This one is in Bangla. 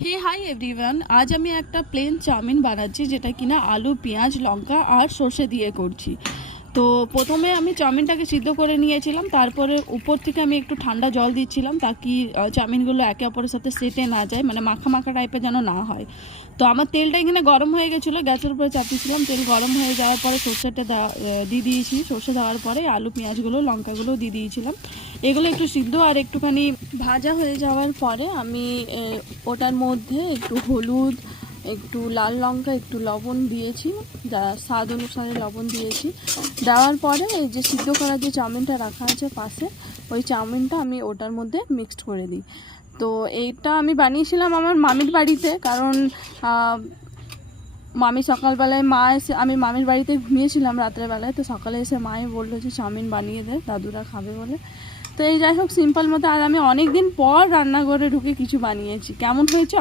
হে হাই এভরিওয়ান, আজ আমি একটা প্লেন চাউমিন বানাচ্ছি যেটা কিনা আলু পেঁয়াজ লঙ্কা আর সর্ষে দিয়ে করছি। তো প্রথমে আমি চাউমিনটাকে সিদ্ধ করে নিয়েছিলাম, তারপরে উপর থেকে আমি একটু ঠান্ডা জল দিচ্ছিলাম তাকি চাউমিনগুলো একে অপরের সাথে সেটে না যায়, মানে মাখা মাখা টাইপের যেন না হয়। তো আমার তেলটা এখানে গরম হয়ে গেছিলো, গ্যাসের উপরে চাপিয়েছিলাম, তেল গরম হয়ে যাওয়ার পরে সর্ষেটা দিয়ে দিয়েছি, সর্ষে দেওয়ার পরে আলু পেঁয়াজগুলো লঙ্কাগুলো দিয়ে দিয়েছিলাম। এগুলো একটু সিদ্ধ আর একটুখানি ভাজা হয়ে যাওয়ার পরে আমি ওটার মধ্যে একটু হলুদ, একটু লাল লঙ্কা, একটু লবণ দিয়েছি, যা স্বাদ অনুসারে লবণ দিয়েছি। দেওয়ার পরে এই যে সিদ্ধ করা যে চাউমিনটা রাখা আছে পাশে, ওই চাউমিনটা আমি ওটার মধ্যে মিক্সড করে দিই। তো এইটা আমি বানিয়েছিলাম আমার মামির বাড়িতে, কারণ মামি সকালবেলায় আমি মামির বাড়িতে ঘুমিয়েছিলাম রাত্রেবেলায়, তো সকালে এসে মাই বললো যে চাউমিন বানিয়ে দে, দাদুরা খাবে বলে। তো এই যাই হোক, সিম্পল মতো। আর আমি অনেক দিন পর রান্নাঘরে ঢুকে কিছু বানিয়েছি। কেমন হয়েছে